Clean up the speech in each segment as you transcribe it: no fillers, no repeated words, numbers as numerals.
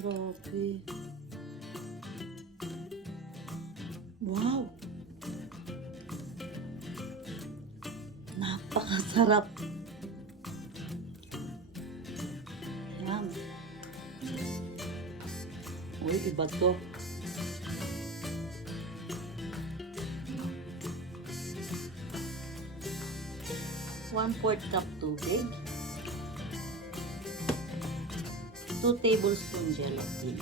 Grabe. Wow. Napakasarap. Yan. Uy, iba to. One-fourth cup tubig. 2 tablespoon gelatin.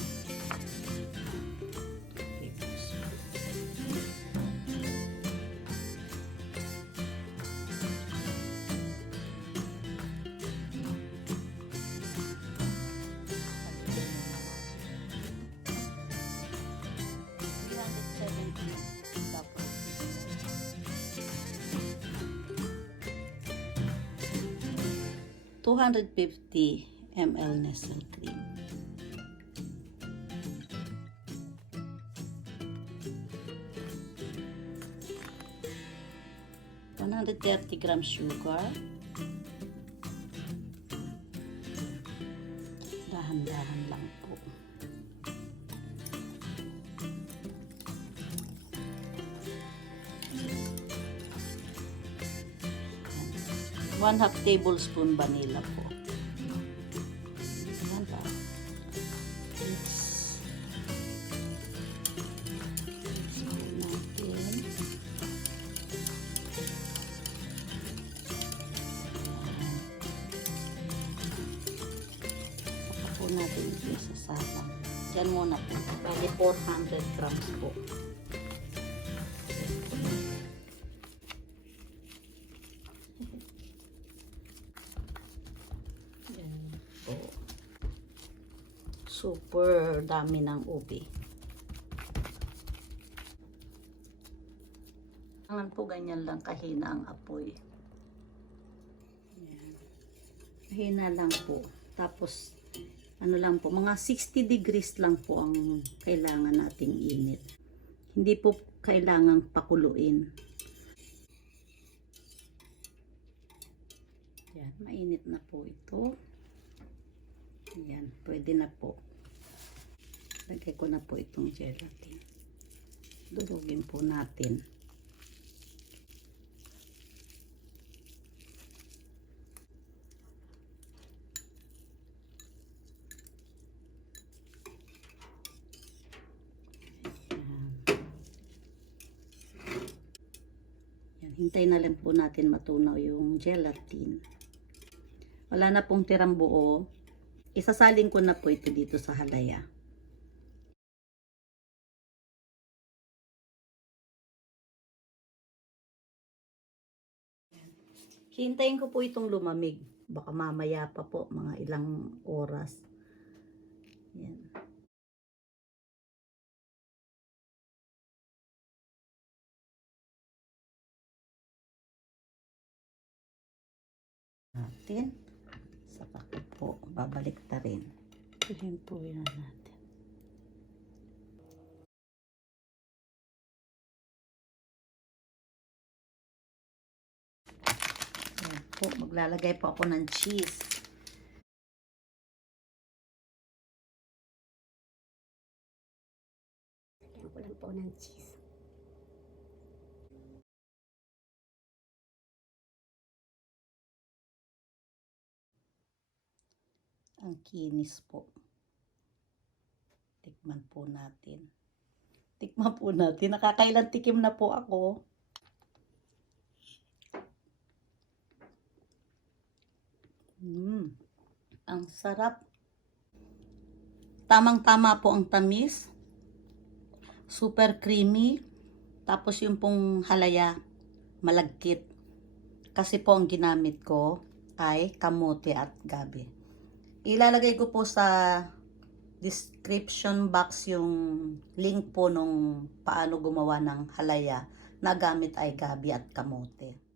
$250 ml Nestle cream. $130 grams sugar. Dahan-dahan lang po. One half tablespoon vanilla po. Yan pa. Mix po natin. Saka po natin ito sa salang. Diyan muna po. Bali 400 grams po. Super dami ng ube. Kailangan po ganyan lang kahina ang apoy. Ayan. Kahina lang po. Tapos, ano lang po, mga 60 degrees lang po ang kailangan nating init. Hindi po kailangang pakuluin. Ayan, mainit na po ito. Ayan, pwede na po. Lagay ko na po itong gelatin. Durugin po natin. Ayan, hintayin na lang po natin matunaw yung gelatin. Wala na pong tirang buo. Isasalin ko na po ito dito sa halaya. Hintayin ko po itong lumamig. Baka mamaya pa po, mga ilang oras. Yan. Natin. Saka ko po, babalik ta rin. Tuhin po yan natin. Ayan po, maglalagay po ako ng cheese. Lagyan ko lang po ng cheese. Ang kinis po. Tikman po natin. Tikman po natin. Nakakailan tikim na po ako. Ang sarap. Tamang-tama po ang tamis. Super creamy. Tapos yung pong halaya, malagkit. Kasi po ang ginamit ko ay kamote at gabi. Ilalagay ko po sa description box yung link po nung paano gumawa ng halaya na gamit ay gabi at kamote.